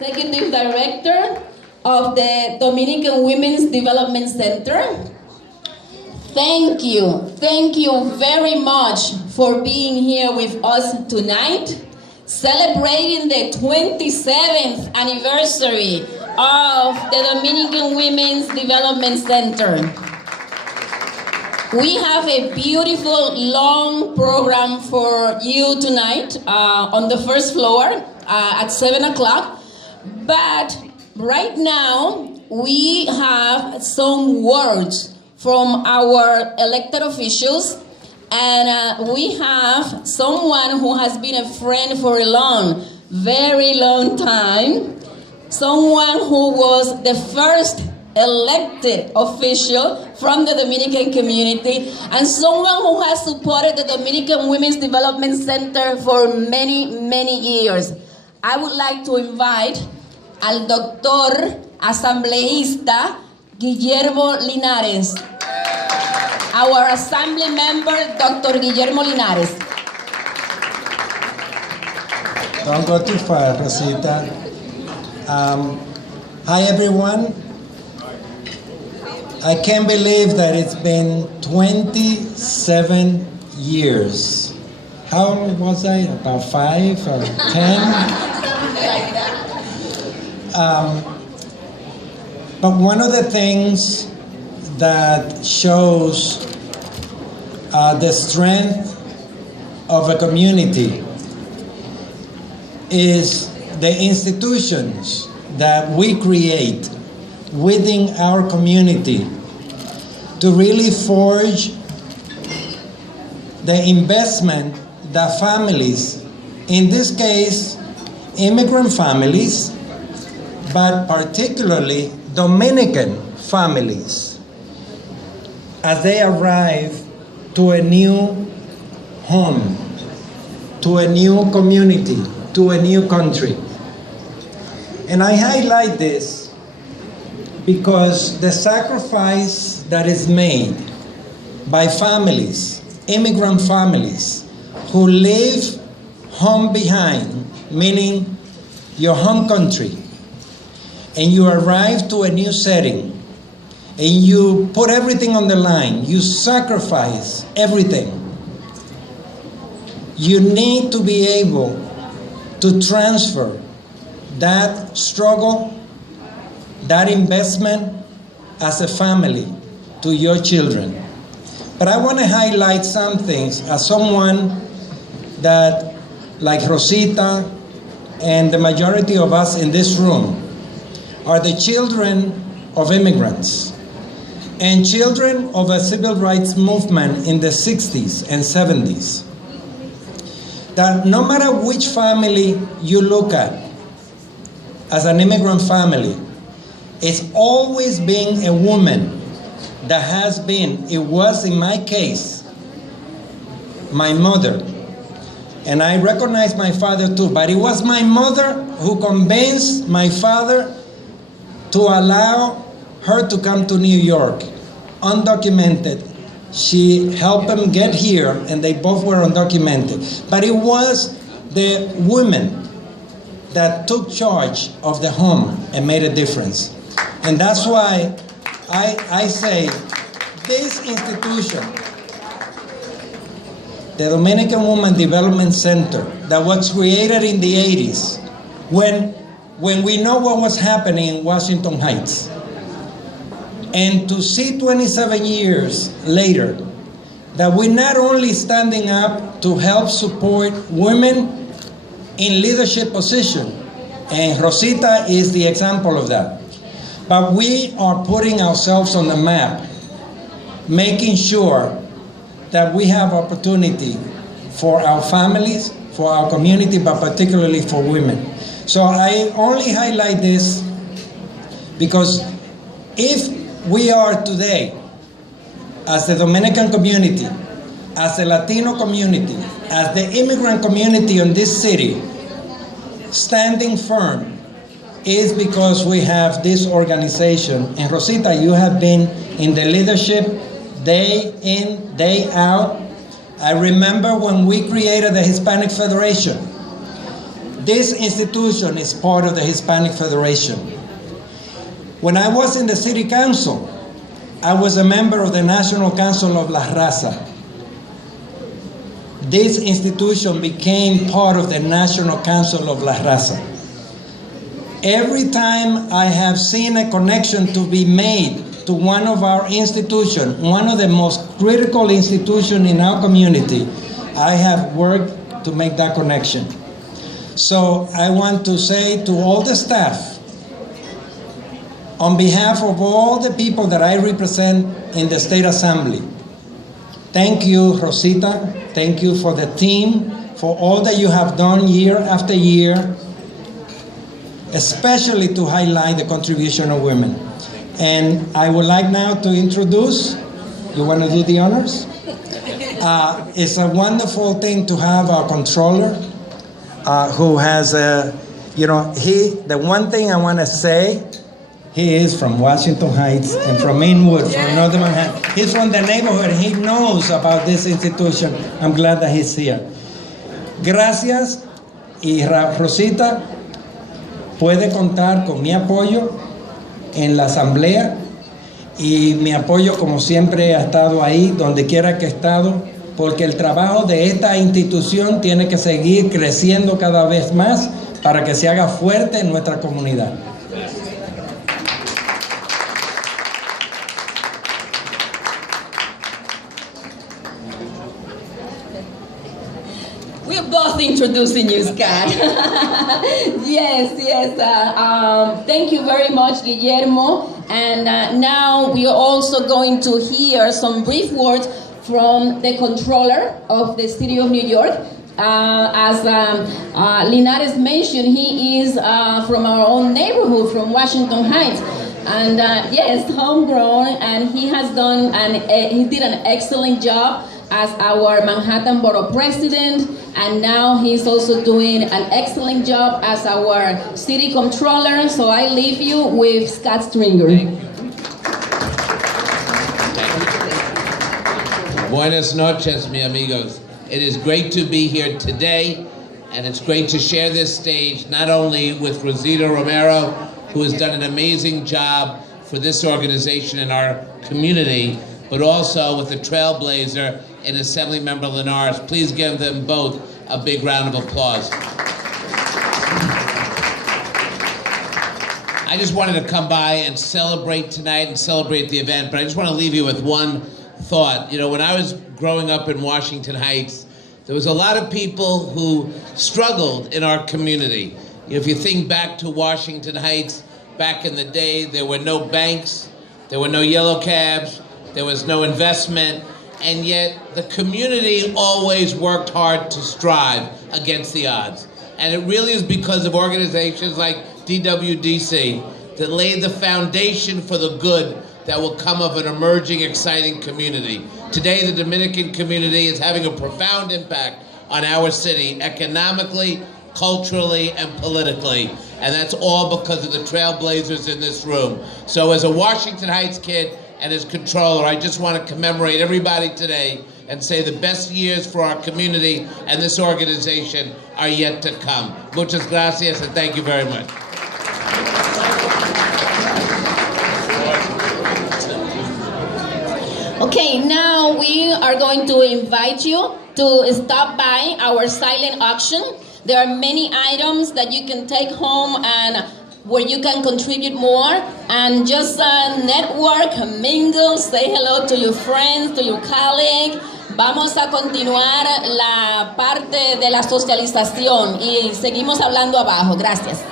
Executive Director of the Dominican Women's Development Center. Thank you very much for being here with us tonight, celebrating the 27th anniversary of the Dominican Women's Development Center. We have a beautiful long program for you tonight on the first floor at 7 o'clock. But right now, we have some words from our elected officials, and we have someone who has been a friend for a very long time, someone who was the first elected official from the Dominican community, and someone who has supported the Dominican Women's Development Center for many years. I would like to invite al doctor asambleísta Guillermo Linares, our assembly member, Dr. Guillermo Linares. Don't go too far, Rosita. Hi, everyone. I can't believe that it's been 27 years. How old was I? About 5 or 10? But one of the things that shows the strength of a community is the institutions that we create within our community to really forge the investment that families, in this case, immigrant families, but particularly Dominican families, as they arrive to a new home, to a new community, to a new country. And I highlight this because the sacrifice that is made by families, immigrant families, who leave home behind, meaning your home country, and you arrive to a new setting, and you put everything on the line, you sacrifice everything. You need to be able to transfer that struggle, that investment as a family to your children. But I want to highlight some things as someone that, like Rosita and the majority of us in this room, are the children of immigrants and children of a civil rights movement in the 60s and 70s. That no matter which family you look at as an immigrant family, it's always been a woman that has been, it was in my case, my mother. And I recognize my father too, but it was my mother who convinced my father to allow her to come to New York, undocumented. She helped him get here, and they both were undocumented. But it was the women that took charge of the home and made a difference. And that's why I say this institution, the Dominican Women Development Center, that was created in the 80s, when we know what was happening in Washington Heights, and to see 27 years later that we're not only standing up to help support women in leadership position, and Rosita is the example of that, but we are putting ourselves on the map, making sure that we have opportunity for our families, for our community, but particularly for women. So I only highlight this because if we are today, as the Dominican community, as the Latino community, as the immigrant community in this city, standing firm, is because we have this organization. And Rosita, you have been in the leadership day in, day out. I remember when we created the Hispanic Federation. This institution is part of the Hispanic Federation. When I was in the city council, I was a member of the National Council of La Raza. This institution became part of the National Council of La Raza. Every time I have seen a connection to be made to one of our institutions, one of the most critical institutions in our community, I have worked to make that connection. So I want to say to all the staff, on behalf of all the people that I represent in the State Assembly, thank you, Rosita. Thank you for the team, for all that you have done year after year, especially to highlight the contribution of women. And I would like now to introduce, you want to do the honors? It's a wonderful thing to have our controller who has the one thing I want to say, he is from Washington Heights and from Inwood, from Northern Manhattan. He's from the neighborhood. He knows about this institution. I'm glad that he's here. Gracias. Y Rosita puede contar con mi apoyo en la asamblea y mi apoyo, como siempre, ha estado ahí, donde quiera que he estado, porque el trabajo de esta institución tiene que seguir creciendo cada vez más para que se haga fuerte en nuestra comunidad. We're both introducing you, Scott. Yes. Thank you very much, Guillermo. And now we are also going to hear some brief words from the controller of the City of New York. As Linares mentioned, he is from our own neighborhood, from Washington Heights. And yes, homegrown, and he has done, he did an excellent job as our Manhattan Borough President, and now he's also doing an excellent job as our City Controller. So I leave you with Scott Stringer. Buenas noches, mi amigos. It is great to be here today, and it's great to share this stage not only with Rosita Romero, who has done an amazing job for this organization and our community, but also with the trailblazer and Assemblymember Linares. Please give them both a big round of applause. I just wanted to come by and celebrate tonight and celebrate the event, but I just want to leave you with one thought. You know, when I was growing up in Washington Heights, there was a lot of people who struggled in our community. If you think back to Washington Heights, back in the day, there were no banks, there were no yellow cabs, there was no investment, and yet the community always worked hard to strive against the odds. And it really is because of organizations like DWDC that laid the foundation for the good that will come of an emerging, exciting community. Today, the Dominican community is having a profound impact on our city, economically, culturally, and politically. And that's all because of the trailblazers in this room. So as a Washington Heights kid and as controller, I just want to commemorate everybody today and say the best years for our community and this organization are yet to come. Muchas gracias, and thank you very much. Okay, now we are going to invite you to stop by our silent auction. There are many items that you can take home and where you can contribute more and just network, mingle, say hello to your friends, to your colleague. Vamos a continuar la parte de la socialización y seguimos hablando abajo. Gracias.